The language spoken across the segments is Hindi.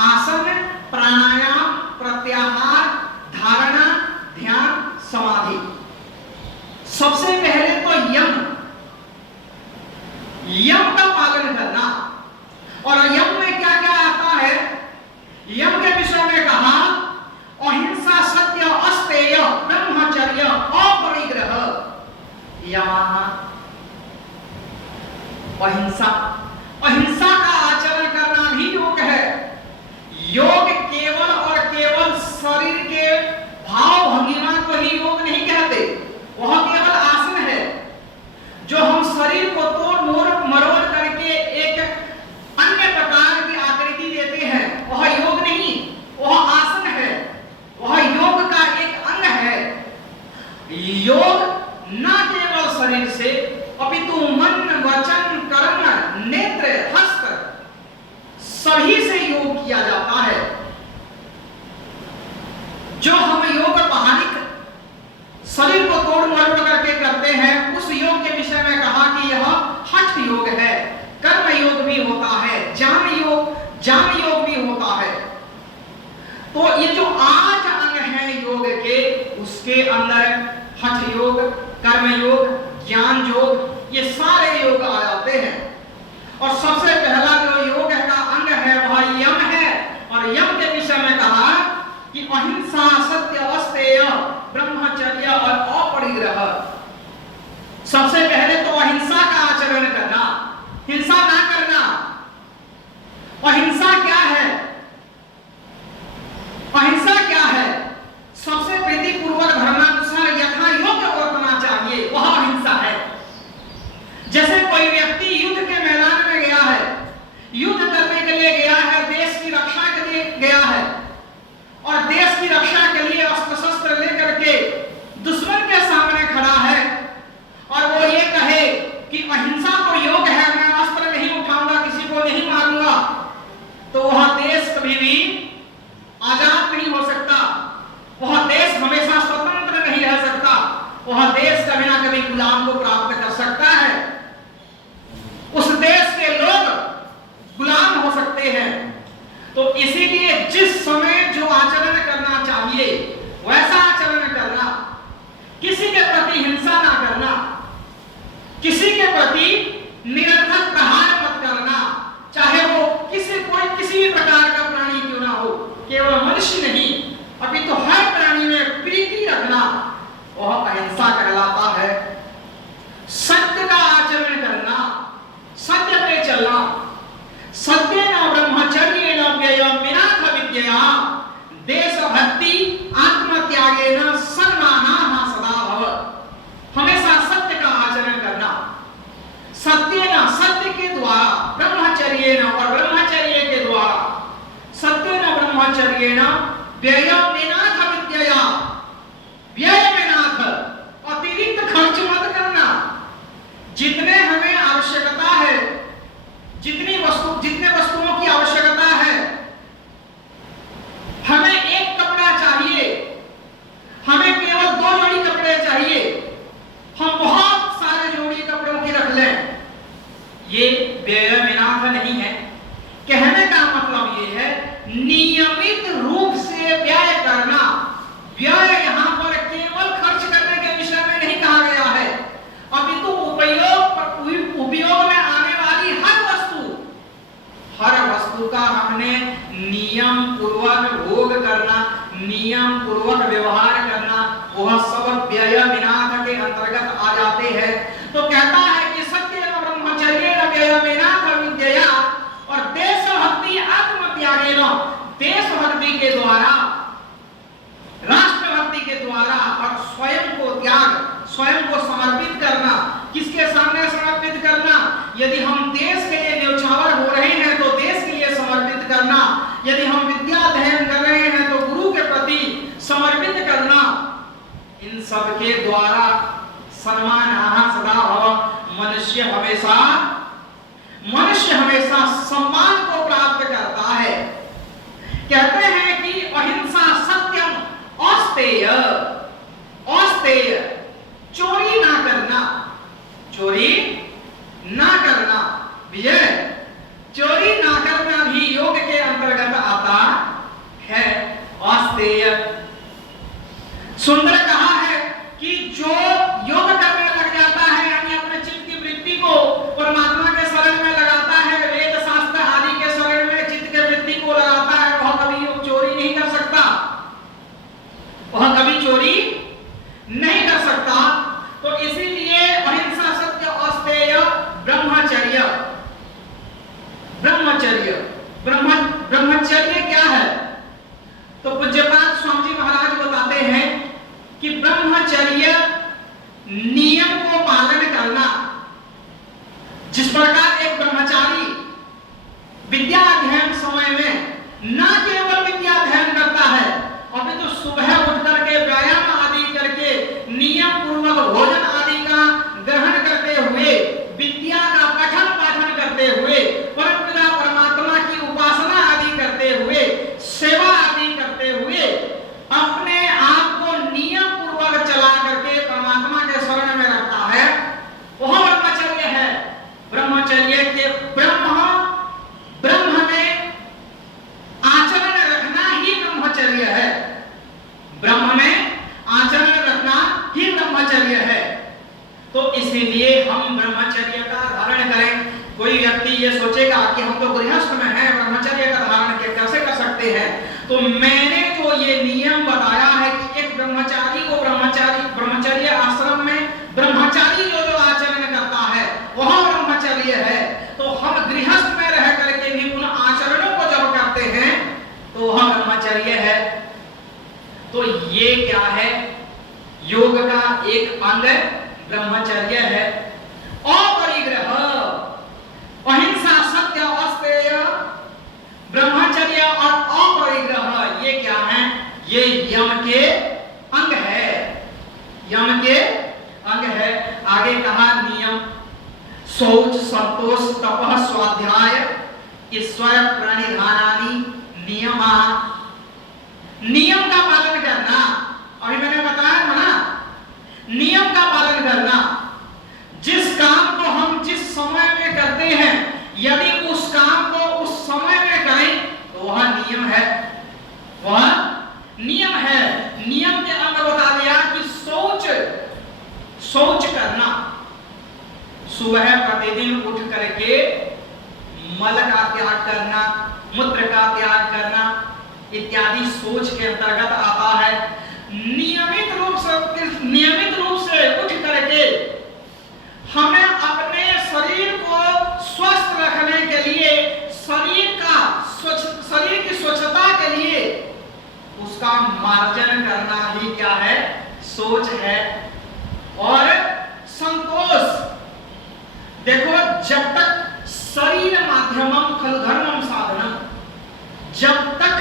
आसन, प्राणायाम, प्रत्याहार, धारणा, ध्यान, समाधि। सबसे पहले तो यम का पालन करना। और यम में क्या क्या आता है? यम के विषय में कहा अहिंसा, सत्य, अस्तेय, ब्रह्मचर्य, अपरिग्रह। यमः अहिंसा, अहिंसा का आचरण करना भी योग है। योग केवल और केवल शरीर के भाव भंगिमा को ही योग नहीं कहते, वह केवल आसन है। जो हम शरीर को तोड़ मरोड़ करके एक अन्य प्रकार की आकृति देते हैं, वह योग नहीं, वह आसन है, वह योग का एक अंग है। योग न केवल शरीर से अपितु मन, वचन, कर्म, नेत्र, हस्त सभी से योग किया जाता है। जो हम योग बाहरिक शरीर को तोड़ मरोड़ करके करते हैं, उस योग के विषय में कहा कि यह हठ योग है, कर्म योग भी होता है, ज्ञान योग भी होता है। तो ये जो 8 अंग हैं योग के, उसके अंदर हठ योग, कर्म योग, ज्ञान योग, ये सारे योग आ जाते हैं। और सबसे पहला जो योग का अंग है वह यम है। और यम के विषय में कहा कि अहिंसा, सत्य, अस्तेय, ब्रह्मचर्य और अपरिग्रह। सबसे पहले तो अहिंसा का आचरण करना, हिंसा ना करना। अहिंसा क्या है? अहिंसा क्या है? सबसे प्रीतिपूर्वक धर्मानुसार यथा योग्य वर्तना चाहिए, वह अहिंसा है। जैसे कोई व्यक्ति युद्ध के मैदान में गया है, युद्ध करने के लिए गया है, देश की रक्षा के लिए गया है, और देश की रक्षा के लिए अस्त्र शस्त्र लेकर के दुश्मन के सामने खड़ा है, और वो ये कहे कि अहिंसा तो योग है, मैं अस्त्र नहीं उठाऊंगा, किसी को नहीं मारूंगा, तो वह देश कभी भी आजाद नहीं हो सकता, वह देश हमेशा स्वतंत्र नहीं रह सकता, वह देश कभी ना कभी गुलाम को प्राप्त कर सकता है। उस देश के लोग गुलाम हो सकते हैं। तो इसीलिए जिस समय जो आचरण करना चाहिए वैसा आचरण करना, किसी के प्रति हिंसा ना करना, किसी के प्रति निरर्थक प्रहार मत करना, चाहे वो किसी भी प्रकार का प्राणी क्यों ना हो, केवल मनुष्य नहीं अभी तो हर प्राणी में प्रीति रखना, वह अहिंसा कहलाता है। सत्य का आचरण करना, सत्य पे चलना, सत्येन ब्रह्मचर्येण व्ययं विनाथ विद्यया देशभक्ति आत्मत्यागेन सन्मानाः सदा भव। हमेशा सत्य का आचरण करना, सत्येन, सत्य के द्वारा, ब्रह्मचर्येण, और ब्रह्मचर्य के द्वारा, सत्येन ब्रह्मचर्येण व्ययं विनाथ विद्यया, व्यय विनाथ, अतिरिक्त खर्च मत करना। जितने हमें आवश्यकता है, जितने वस्तुओं की आवश्यकता है, हमें एक कपड़ा चाहिए, हमें केवल 2 जोड़ी कपड़े चाहिए, हम बहुत सारे जोड़ी कपड़ों की रख लें, ये व्यय विनाथ नहीं है। कहने का मतलब ये है नियमित रूप से व्यय करना। व्यय यहाँ पर केवल खर्च करने के विषय में नहीं कहा गया है, अपितु उपयोग में आने वाली हर वस्तु का हमने नियम पूर्वक भोग करना, नियम पूर्वक व्यवहार करना, वह सब व्यय विनाथ के अंतर्गत आ जाते हैं। तो कहता है कि सत्येन ब्रह्मचर्येण व्ययं विनाथ विद्यया, और देशभक्ति आत्मत्यागेन, देशभक्ति के द्वारा, राष्ट्रभक्ति के द्वारा, और स्वयं को त्याग, स्वयं को समर्पित करना। किसके सामने समर्पित करना? यदि हम देश के लिए न्यौछावर हो रहे हैं तो देश के लिए समर्पित करना, यदि हम विद्या अध्ययन कर रहे हैं तो गुरु के प्रति समर्पित करना। इन सब के द्वारा सन्मानाः सदा भव, मनुष्य हमेशा सम्मान को प्राप्त करता है। कहते हैं कि अहिंसा, सत्यम, अस्तेय, अस्तेय, चोरी ना करना, चोरी ना करना, विजय, चोरी ना करना भी योग के अंतर्गत आता ब्रह्मचर्य क्या है? तो पूज्यपाद स्वामी जी महाराज बताते हैं कि ब्रह्मचर्य नियम को पालन करना। जिस प्रकार एक ब्रह्मचारी विद्या अध्ययन समय में न केवल विद्या अध्ययन करता है, अपितु सुबह उठ करके व्यायाम आदि करके नियम पूर्वक भोजन आदि का ग्रहण करते हुए, विद्या का पठन पाठन करते हुए, परमपिता परमात्मा की उपासना आदि करते हुए, सेवा आदि करते हुए अपने आप को नियम पूर्वक चला करके परमात्मा के शरण में रखता है, वह ब्रह्मचर्य है। ब्रह्मचर्य के ब्रह्म में आचरण रखना ही ब्रह्मचर्य है। ब्रह्म में आचरण रखना ही ब्रह्मचर्य है। तो इसीलिए हम ब्रह्मचर्य का धारण करें। कोई व्यक्ति ये सोचेगा कि हम तो गृहस्थ में हैं, ब्रह्मचर्य का धारण कैसे कर सकते हैं? तो मैंने जो ये नियम बताया है कि एक ब्रह्मचारी को ब्रह्मचर्य आश्रम में ब्रह्मचारी जो आचरण करता है वह ब्रह्मचर्य है। तो हम गृहस्थ में रह करके भी उन आचरणों को जब करते हैं तो वह ब्रह्मचर्य है। तो ये क्या है? योग का एक अंग ब्रह्मचर्य है। अपरिग्रह, अहिंसा, सत्य, अस्तेय, ब्रह्मचर्य और अपरिग्रह ये क्या है? ये यम के अंग है। यम के अंग है। आगे कहा नियम, शौच, संतोष, तपः, स्वाध्याय, ईश्वर प्रणिधानानि नियमा। नियम का पालन करना, अभी मैंने बताया था ना, नियम का पालन करना। जिस काम को हम जिस समय में करते हैं, यदि उस काम को उस समय में करें तो वह नियम है। वह नियम है। नियम के अंग बता दिया कि शौच करना, सुबह प्रतिदिन उठ करके मल का त्याग करना, मूत्र का त्याग करना इत्यादि सोच के अंतर्गत आता है। नियमित रूप से उठ करके हमें अपने शरीर को स्वस्थ रखने के लिए, शरीर की स्वच्छता के लिए उसका मार्जन करना ही क्या है? सोच है। और संतोष, देखो जब तक शरीर माध्यमम खलु धर्मम साधनम, जब तक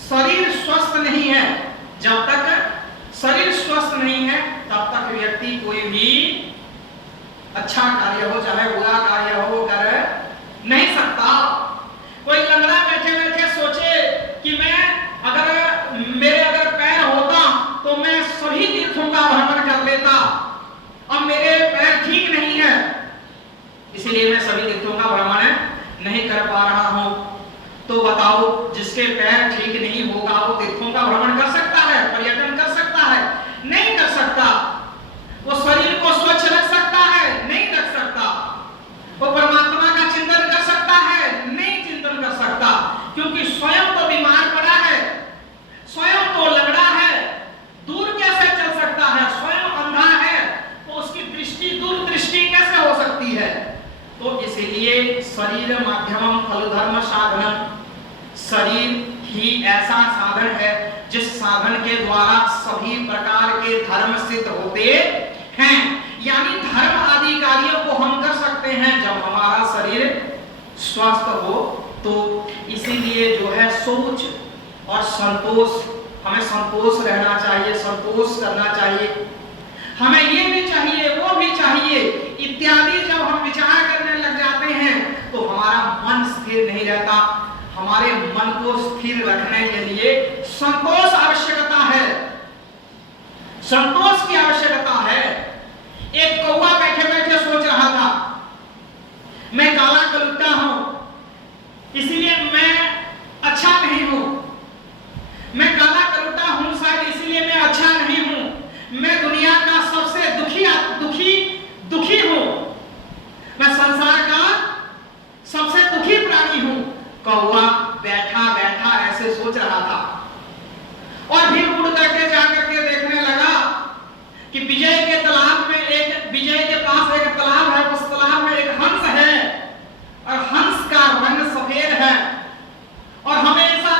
शरीर स्वस्थ नहीं है, जब तक शरीर स्वस्थ नहीं है तब तक व्यक्ति कोई भी अच्छा कार्य हो चाहे बुरा कार्य हो कर नहीं सकता। कोई लंगड़ा बैठे बैठे सोचे कि मेरे अगर पैर होता तो मैं सभी तीर्थों का भ्रमण कर लेता, अब मेरे पैर ठीक नहीं है इसलिए मैं सभी तीर्थों का भ्रमण नहीं कर पा रहा हूं। तो बताओ, जिसके पैर ठीक नहीं होगा वो तीर्थों का भ्रमण कर सकता है, पर्यटन कर सकता है? नहीं कर सकता। वो शरीर को स्वच्छ रख सकता है? नहीं रख सकता। वो परमात्मा का चिंतन कर सकता है? नहीं चिंतन कर सकता, क्योंकि स्वयं तो बीमार पड़ा है, स्वयं तो लंगड़ा है, दूर कैसे चल सकता है? स्वयं अंधा है तो उसकी दृष्टि दूर दृष्टि कैसे हो सकती है? तो इसीलिए शरीर माध्यमम खलु धर्म साधनम, शरीर ही ऐसा साधन है जिस साधन के द्वारा सभी प्रकार के धर्म सिद्ध होते हैं। यानी धर्म आदि कार्यों को हम कर सकते हैं जब हमारा शरीर स्वस्थ हो। तो इसीलिए जो है शौच और संतोष, हमें संतोष रहना चाहिए, संतोष करना चाहिए, हमें ये भी चाहिए वो भी चाहिए इत्यादि जब हम विचार करने लग जाते हैं तो हमारा मन स्थिर नहीं रहता। हमारे मन को स्थिर रखने के लिए संतोष आवश्यकता है, संतोष की आवश्यकता है। एक कौवा बैठे बैठे सोच रहा था, मैं काला कलुट्टा हूं इसलिए मैं अच्छा नहीं हूं, मैं काला कलुट्टा हूं शायद इसलिए मैं अच्छा नहीं हूं, मैं दुनिया का सबसे दुखी हूं, मैं संसार का सबसे दुखी प्राणी हूं। कौवा बैठा बैठा ऐसे सोच रहा था और फिर उड़ करके जाकर के देखने लगा कि विजय के पास एक तालाब है, उस तालाब में एक हंस है और हंस का रंग सफेद है और हमेशा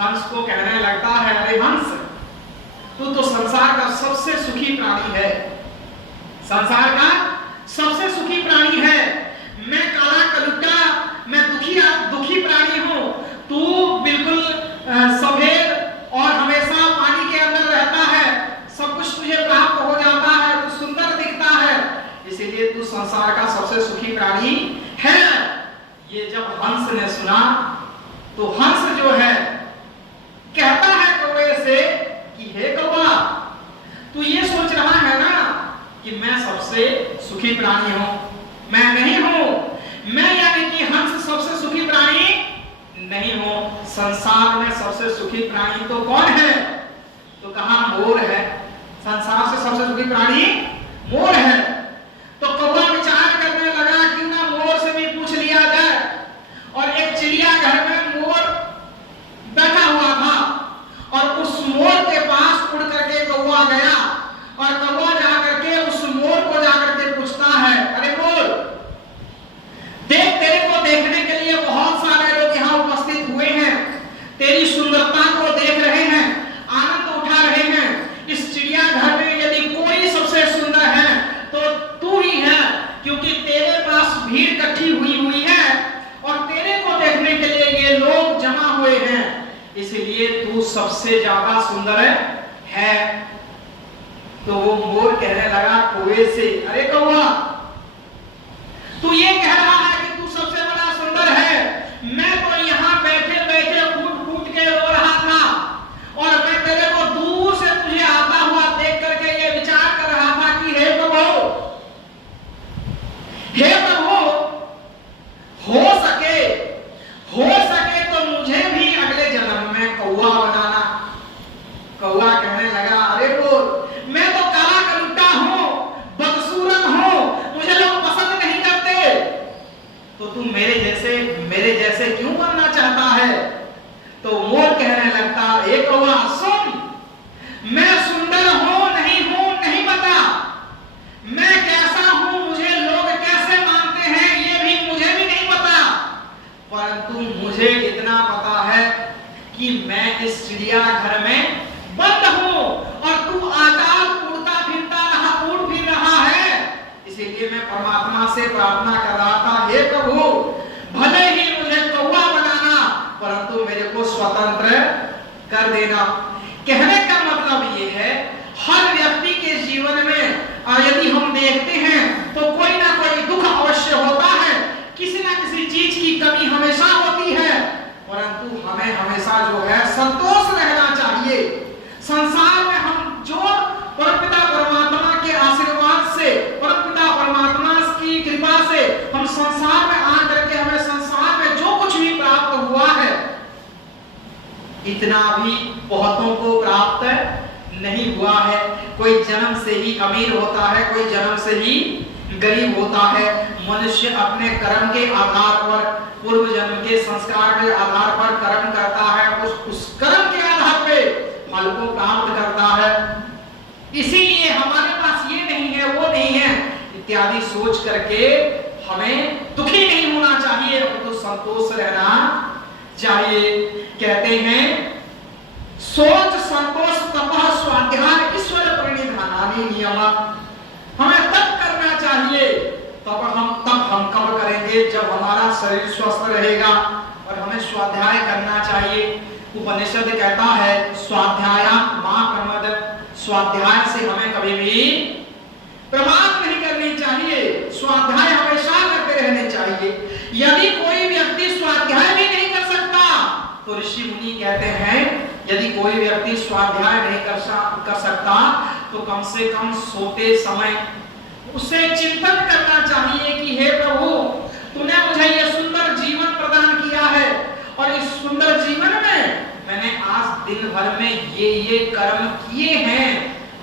हंस को कहने लगता है, अरे हंस, तू तो संसार का सबसे सुखी प्राणी है, संसार का सबसे सुखी प्राणी है। मैं काला कलुट्टा, मैं दुखी प्राणी हूं, तू बिल्कुल सफेद और हमेशा पानी के अंदर रहता है, सब कुछ तुझे प्राप्त हो जाता है, तू सुंदर दिखता है, इसीलिए तू संसार का सबसे सुखी प्राणी है। ये जब हंस ने सुना तो हंस जो है कहता है कौवे से कि हे कौवा, तू ये सोच रहा है ना कि मैं सबसे सुखी प्राणी हूं, मैं नहीं हूं, मैं यानी कि हंस सबसे सुखी प्राणी नहीं हूं। संसार में सबसे सुखी प्राणी तो कौन है? तो कहा मोर है, संसार से सबसे सुखी प्राणी मोर है। तो कौवा विचार करने लगा क्यों ना मोर से भी पूछ लिया जाए, और एक चिड़ियाघर में मोर बैठा हुआ था और उस मोर के पास उड़ करके कौवा गया और कौवा जाकर के उस मोर को जाकर के पूछता है, अरे मोर देख, तेरे को देखने के लिए बहुत सारे लोग यहाँ उपस्थित हुए हैं, तेरी सुंदरता को देख रहे हैं, आनंद उठा रहे हैं। इस चिड़ियाघर में यदि कोई सबसे सुंदर है तो तू ही है, क्योंकि तेरे पास भीड़ इकट्ठी हुई है और तेरे को देखने के लिए ये लोग जमा हुए हैं, इसलिए तू सबसे ज्यादा सुंदर है। तो वो मोर कहने लगा कौवे से, अरे कौवा, तू ये कह रहा है कि तू सबसे बड़ा सुंदर है, मैं तो यहाँ बैठे बैठे फूट के रो रहा था और मैं तेरे को दूर से तुझे आता हुआ देख करके ये विचार कर रहा था कि हे प्रभु, हो सके तो मुझे भी अगले जन्म में कौवा बनाना। कौवा कहने लगा, अरे मोर, मैं तो काला कलुट्टा हूं, बदसूरत हूं, मुझे लोग पसंद नहीं करते, तो तू मेरे जैसे क्यों बनना चाहता है? तो मोर कहने लगता, ए कौवा सुन, मैं सुंदर हूं नहीं पता, मैं कैसा हूं, मुझे लोग कैसे मानते हैं ये भी मुझे भी नहीं पता, परंतु मुझे इतना पता है कि मैं इस चिड़ियाघर में बंद हूं और तू आजाद उड़ फिर रहा है, इसीलिए मैं परमात्मा से प्रार्थना कर रहा था, हे प्रभु, भले ही मुझे कौवा बनाना, परंतु मेरे को स्वतंत्र कर देना। कहने का मतलब ये है, हर व्यक्ति के जीवन में यदि हम देखते हैं तो कोई ना कोई दुख अवश्य होता है, किसी ना किसी चीज की कमी हमेशा होती है, परंतु हमें हमेशा जो है संतोष रहना चाहिए। संसार में हम जो परमपिता परमात्मा के आशीर्वाद से, परमपिता परमात्मा की कृपा से हम संसार में आकर के हमें संसार में जो कुछ भी प्राप्त हुआ है, इतना भी बहुतों को प्राप्त नहीं हुआ है। कोई जन्म से ही अमीर होता है, कोई जन्म से ही गरीब होता है। मनुष्य अपने कर्म के आधार पर, पूर्व जन्म के संस्कार के आधार पर कर्म करता है, उस कर्म के आधार पे फल को प्राप्त करता है। इसीलिए हमारे पास ये नहीं है, वो नहीं है इत्यादि सोच करके हमें दुखी नहीं होना चाहिए, तो संतोष रहना चाहिए। कहते हैं, सोच संतोष तपः स्वाध्याय ईश्वर प्रणिधानानि नियम। हमें तप करना चाहिए, तब हम कब करेंगे? जब हमारा शरीर स्वस्थ रहेगा, और हमें स्वाध्याय करना चाहिए। उपनिषद कहता है, स्वाध्यायात् मा प्रमद, स्वाध्याय से हमें कभी भी प्रमाद नहीं करनी चाहिए, स्वाध्याय हमेशा करते रहने चाहिए। यदि कोई व्यक्ति स्वाध्याय भी नहीं कर सकता, तो ऋषि मुनि कहते हैं, यदि कोई व्यक्ति स्वाध्याय नहीं कर सकता तो कम से कम सोते समय उसे चिंतन करना चाहिए कि हे प्रभु, तूने मुझे यह सुंदर जीवन प्रदान किया है, और इस सुंदर जीवन में मैंने आज दिन भर में ये कर्म किए हैं,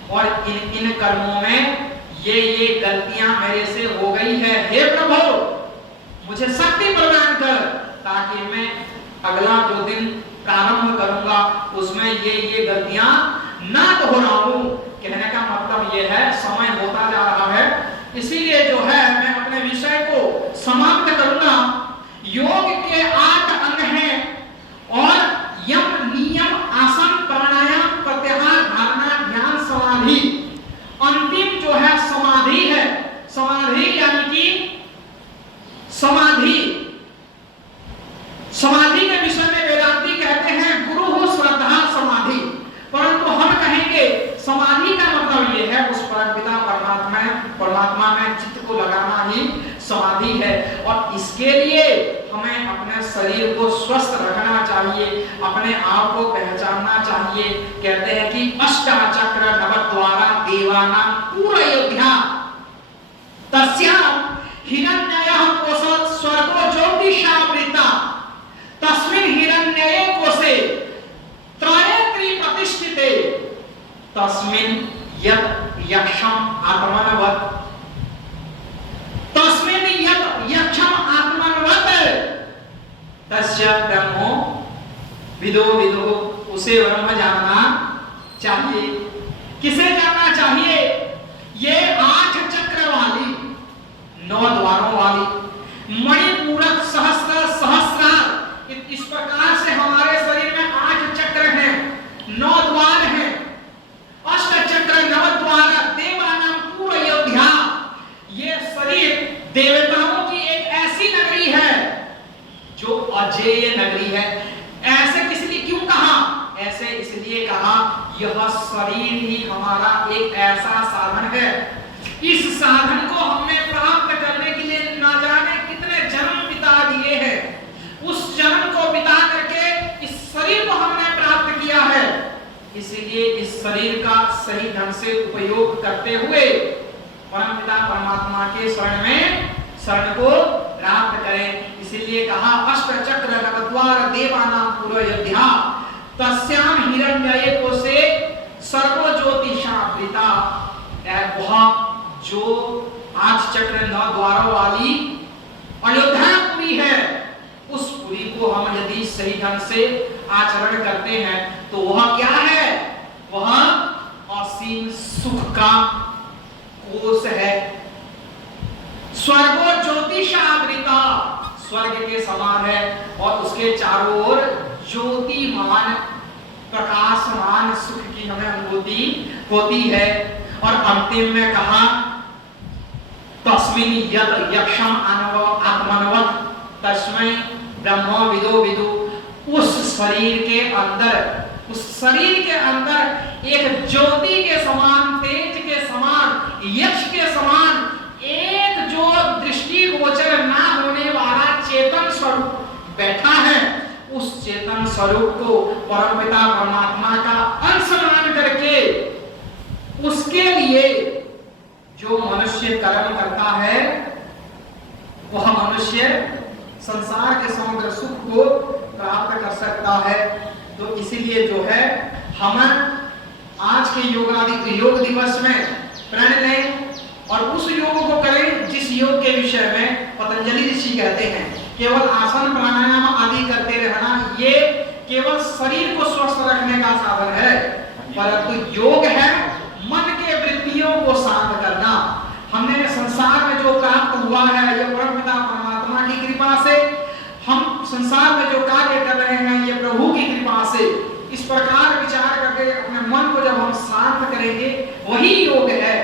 और इन कर्मों में ये गलतियां मेरे से हो गई है। हे प्रभु, मुझे शक्ति प्रदान कर, ताकि मैं अगला जो दिन प्रारंभ करूंगा उसमें ये गलतियां ना दोहराऊं। कहने का मतलब ये है, समय होता जा रहा है, इसीलिए जो है मैं अपने विषय को समाप्त करूंगा। योग के 8 अंग हैं और यम नियम स्वस्थ रखना चाहिए, अपने आप को पहचानना चाहिए। कहते हैं कि अष्टचक्र नवद्वारा देवानां पूरयोध्या तस्यां हिरण्ययः कोशः स्वर्गो ज्योतिषावृता तस्मिन् हिरण्यये कोशे त्रयत्री प्रतिष्ठिते तस्मिन् यत् यक्षम आत्मनवत् तस्मिन् यत् यक्षम आत्मनवत् तस्य ब्रह्मो विदो विदो, उसे ब्रह्म जानना चाहिए। किसे जानना चाहिए? ये 8 चक्र वाली 9 द्वारों वाली मणिपूरक सहस्त्र सहस्रार, इस प्रकार से हमारे शरीर में 8 चक्र हैं, 9 द्वार हैं। अष्ट चक्र नवद्वार देवानां पूरयोध्या, ये शरीर देवताओं की एक ऐसी नगरी है जो अजेय नगरी है। ऐसे किसलिए क्यों कहा? ऐसे इसलिए कहा, यह शरीर ही हमारा एक ऐसा साधन है। इस साधन को हमें प्राप्त करने के लिए न जाने कितने जन्म बिता दिए हैं। उस जन्म को बिता करके इस शरीर को हमने प्राप्त किया है। इसलिए इस शरीर का सही ढंग से उपयोग करते हुए परमपिता परमात्मा के शरण को प्राप्त करें। इसीलिए कहा अष्ट चक्र नवद्वार देवानां पूरयोध्या तस्यां हिरण्यये कोशे सर्वो ज्योतिषावृता, वह जो 8 चक्र 9 द्वारों वाली अयोध्यापुरी है, उस पुरी को हम यदि सही ढंग से आचरण करते हैं तो वह क्या है? वह असीम सुख का कोश है। स्वर्गो ज्योतिषावृता, स्वर्ग के समान है और उसके चारों ओर ज्योतिमान प्रकाशमान सुख की हमें अनुभूति होती है। और अंतिम में कहा तस्मिन् यत् यक्षम आत्मनवत् तस्मै ब्रह्मो विदो विदु, उस शरीर के अंदर एक ज्योति के समान, तेज के समान, यक्ष के समान एक जो दृष्टि गोचर ना होने वाला चेतन स्वरूप बैठा है। उस चेतन स्वरूप को परमपिता परमात्मा का अंश मान करके उसके लिए जो मनुष्य कर्म करता है वह मनुष्य संसार के समग्र सुख को प्राप्त कर सकता है। तो इसीलिए जो है हम आज के योग दिवस में प्रण लें और उस योग को करें जिस योग के विषय में पतंजलि ऋषि कहते हैं केवल आसन प्राणायाम आदि करते रहना ये केवल शरीर को स्वस्थ रखने का साधन है, परंतु योग है मन के वृत्तियों को शांत करना। हमने संसार में जो प्राप्त हुआ है ये परमपिता परमात्मा की कृपा से, हम संसार में जो कार्य कर रहे हैं ये प्रभु की कृपा से। इस प्रकार विचार करके अपने मन को जब हम शांत करेंगे वही योग है।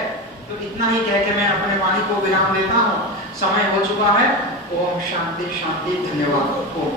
तो इतना ही कह के मैं अपने वाणी को विराम देता हूँ, समय हो चुका है। ओम शांति शांति, धन्यवाद। ओम।